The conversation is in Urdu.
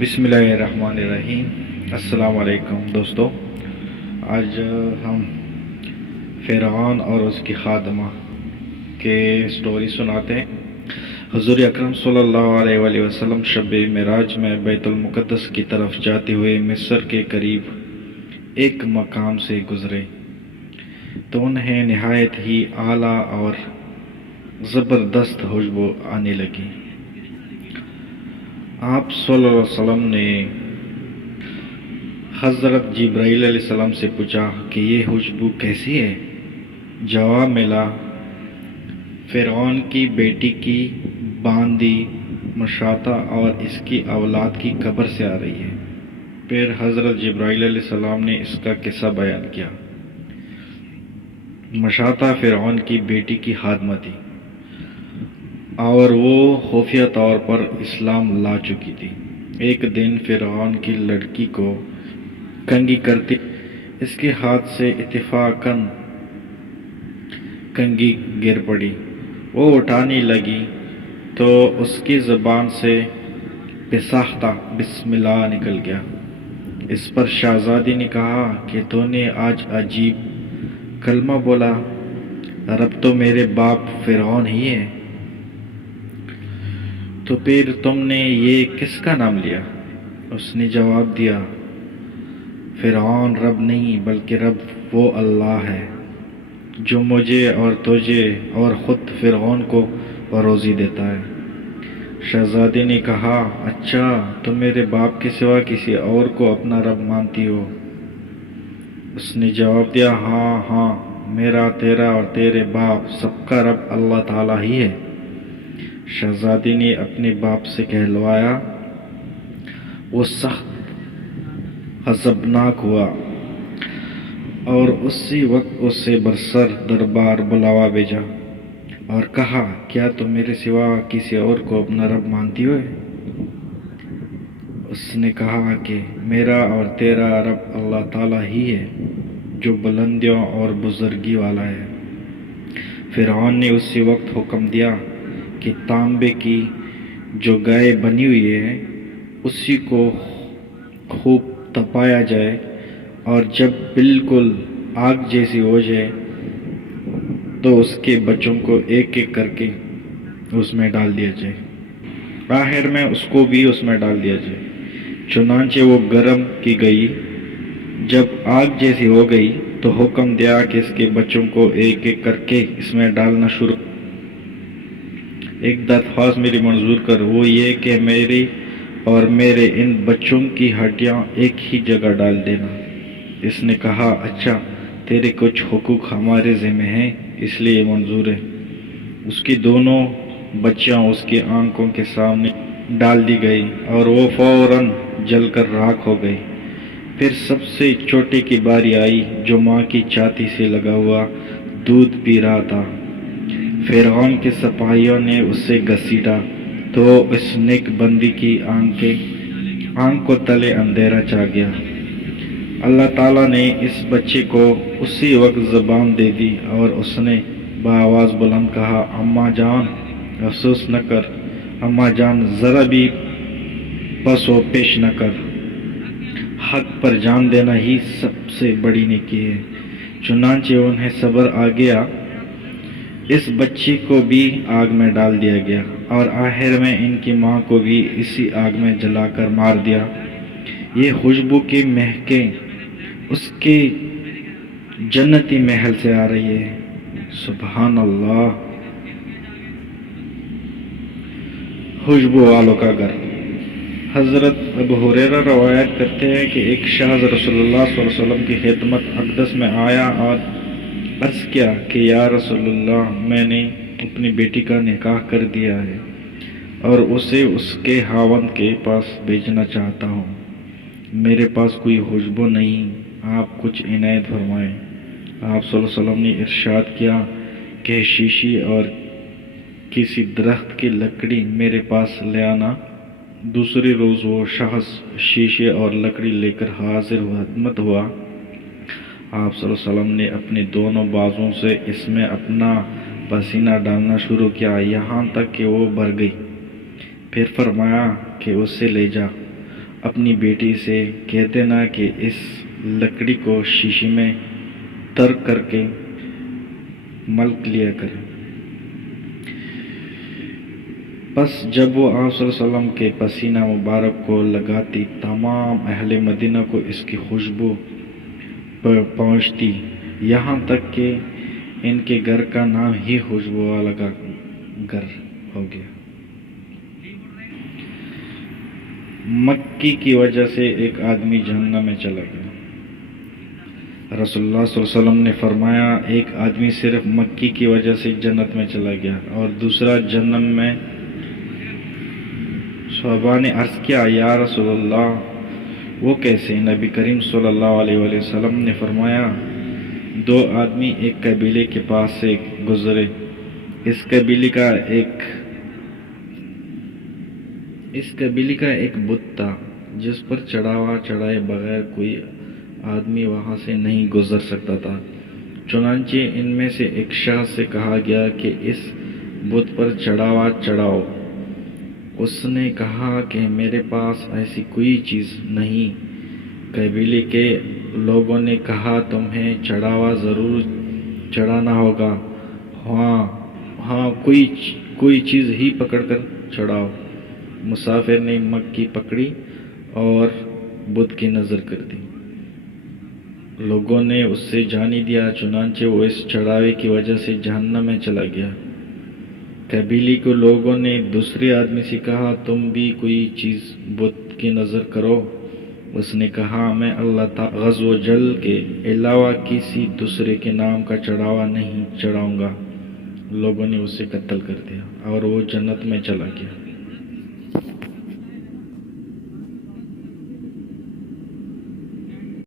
بسم اللہ الرحمن الرحیم۔ السلام علیکم دوستو، آج ہم فرعون اور اس کی خادمہ کے سٹوری سناتے ہیں۔ حضور اکرم صلی اللہ علیہ وآلہ وسلم شب معراج میں بیت المقدس کی طرف جاتے ہوئے مصر کے قریب ایک مقام سے گزرے تو انہیں نہایت ہی اعلیٰ اور زبردست خوشبو آنے لگی۔ آپ صلی اللہ علیہ وسلم نے حضرت جبرائیل علیہ السلام سے پوچھا کہ یہ خوشبو کیسی ہے؟ جواب ملا، فرعون کی بیٹی کی باندی مشاطہ اور اس کی اولاد کی قبر سے آ رہی ہے۔ پھر حضرت جبرائیل علیہ السلام نے اس کا قصہ بیان کیا۔ مشاطہ فرعون کی بیٹی کی خادمہ تھی اور وہ خفیہ طور پر اسلام لا چکی تھی۔ ایک دن فرعون کی لڑکی کو کنگھی کرتی اس کے ہاتھ سے اتفاقاً کنگھی گر پڑی۔ وہ اٹھانے لگی تو اس کی زبان سے بساختہ بسم اللہ نکل گیا۔ اس پر شہزادی نے کہا کہ تو نے آج عجیب کلمہ بولا، رب تو میرے باپ فرعون ہی ہے، تو پھر تم نے یہ کس کا نام لیا؟ اس نے جواب دیا، فرعون رب نہیں بلکہ رب وہ اللہ ہے جو مجھے اور تجھے اور خود فرعون کو روزی دیتا ہے۔ شہزادی نے کہا، اچھا تو میرے باپ کے سوا کسی اور کو اپنا رب مانتی ہو؟ اس نے جواب دیا، ہاں، میرا، تیرا اور تیرے باپ سب کا رب اللہ تعالیٰ ہی ہے۔ شہزادی نے اپنے باپ سے کہلوایا۔ وہ سخت غضبناک ہوا اور اسی وقت اسے برسر دربار بلاوا بھیجا اور کہا، کیا تم میرے سوا کسی اور کو اپنا رب مانتی ہو؟ اس نے کہا کہ میرا اور تیرا رب اللہ تعالیٰ ہی ہے جو بلندیوں اور بزرگی والا ہے۔ فرعون نے اسی وقت حکم دیا کہ تانبے کی جو گائے بنی ہوئی ہے اسی کو خوب تپایا جائے اور جب بالکل آگ جیسی ہو جائے تو اس کے بچوں کو ایک ایک کر کے اس میں ڈال دیا جائے، آخر میں اس کو بھی اس میں ڈال دیا جائے۔ چنانچہ وہ گرم کی گئی۔ جب آگ جیسی ہو گئی تو حکم دیا کہ اس کے بچوں کو ایک ایک کر کے اس میں ڈالنا شروع۔ ایک درخواست میری منظور کر، وہ یہ کہ میری اور میرے ان بچوں کی ہڈیاں ایک ہی جگہ ڈال دینا۔ اس نے کہا، اچھا تیرے کچھ حقوق ہمارے ذمہ ہیں اس لیے منظور ہے۔ اس کی دونوں بچیاں اس کی آنکھوں کے سامنے ڈال دی گئی اور وہ فوراً جل کر راکھ ہو گئی۔ پھر سب سے چھوٹے کی باری آئی جو ماں کی چھاتی سے لگا ہوا دودھ پی رہا تھا۔ فرعون کے سپاہیوں نے اسے گھسیٹا تو اس نیک بندی کی آنکھ کو تلے اندھیرا چھا گیا۔ اللہ تعالیٰ نے اس بچے کو اسی وقت زبان دے دی اور اس نے بآواز بلند کہا، اماں جان افسوس نہ کر، اماں جان ذرا بھی پس و پیش نہ کر، حق پر جان دینا ہی سب سے بڑی نیکی ہے۔ چنانچہ انہیں صبر آ گیا، اس بچی کو بھی آگ میں ڈال دیا گیا اور آخر میں ان کی ماں کو بھی اسی آگ میں جلا کر مار دیا۔ یہ خوشبو کی مہکیں اس کے جنتی محل سے آ رہی ہے۔ سبحان اللہ۔ خوشبو والوں کا گھر۔ حضرت ابو ہریرہ روایت کرتے ہیں کہ ایک شخص رسول اللہ صلی اللہ علیہ وسلم کی خدمت اقدس میں آیا اور عرض کیا کہ یا رسول اللہ، میں نے اپنی بیٹی کا نکاح کر دیا ہے اور اسے اس کے خاوند کے پاس بھیجنا چاہتا ہوں۔ میرے پاس کوئی خوشبو نہیں، آپ کچھ عنایت فرمائیں۔ آپ صلی اللہ علیہ وسلم نے ارشاد کیا کہ شیشی اور کسی درخت کی لکڑی میرے پاس لے آنا۔ دوسرے روز وہ شخص شیشے اور لکڑی لے کر حاضر و خدمت ہوا۔ آپ صلی اللہ علیہ وسلم نے اپنے دونوں بازوؤں سے اس میں اپنا پسینہ ڈالنا شروع کیا یہاں تک کہ وہ بھر گئی۔ پھر فرمایا کہ اسے لے جا اپنی بیٹی سے کہہ دینا کہ اس لکڑی کو شیشے میں تر کر کے ملک لیا کرے۔ پس جب وہ آپ صلی اللہ علیہ وسلم کے پسینہ مبارک کو لگاتی، تمام اہل مدینہ کو اس کی خوشبو پہنچتی، یہاں تک کہ ان کے گھر کا نام ہی خوشبو والا گھر ہو گیا۔ مکی کی وجہ سے ایک آدمی جہنم میں چلا گیا۔ رسول اللہ صلی اللہ علیہ وسلم نے فرمایا، ایک آدمی صرف مکی کی وجہ سے جنت میں چلا گیا اور دوسرا جہنم میں۔ صحابہ نے عرض کیا، یا رسول اللہ وہ کیسے؟ نبی کریم صلی اللہ علیہ وآلہ وسلم نے فرمایا، دو آدمی ایک قبیلے کے پاس سے گزرے۔ اس قبیلے کا ایک بت تھا جس پر چڑھاوا چڑھائے بغیر کوئی آدمی وہاں سے نہیں گزر سکتا تھا۔ چنانچہ ان میں سے ایک شخص سے کہا گیا کہ اس بت پر چڑھاوا چڑھاؤ۔ اس نے کہا کہ میرے پاس ایسی کوئی چیز نہیں۔ قبیلے کے لوگوں نے کہا، تمہیں چڑھاوا ضرور چڑھانا ہوگا۔ ہاں کوئی چیز ہی پکڑ کر چڑھاؤ۔ مسافر نے مکی پکڑی اور بت کی نظر کر دی۔ لوگوں نے اس سے جانی دیا، چنانچہ وہ اس چڑھاوے کی وجہ سے جہنم میں چلا گیا۔ قبیلے کے لوگوں نے دوسرے آدمی سے کہا، تم بھی کوئی چیز بت کی نظر کرو۔ اس نے کہا، میں اللہ تعالی عز و جل کے علاوہ کسی دوسرے کے نام کا چڑھاوا نہیں چڑھاؤں گا۔ لوگوں نے اسے قتل کر دیا اور وہ جنت میں چلا گیا۔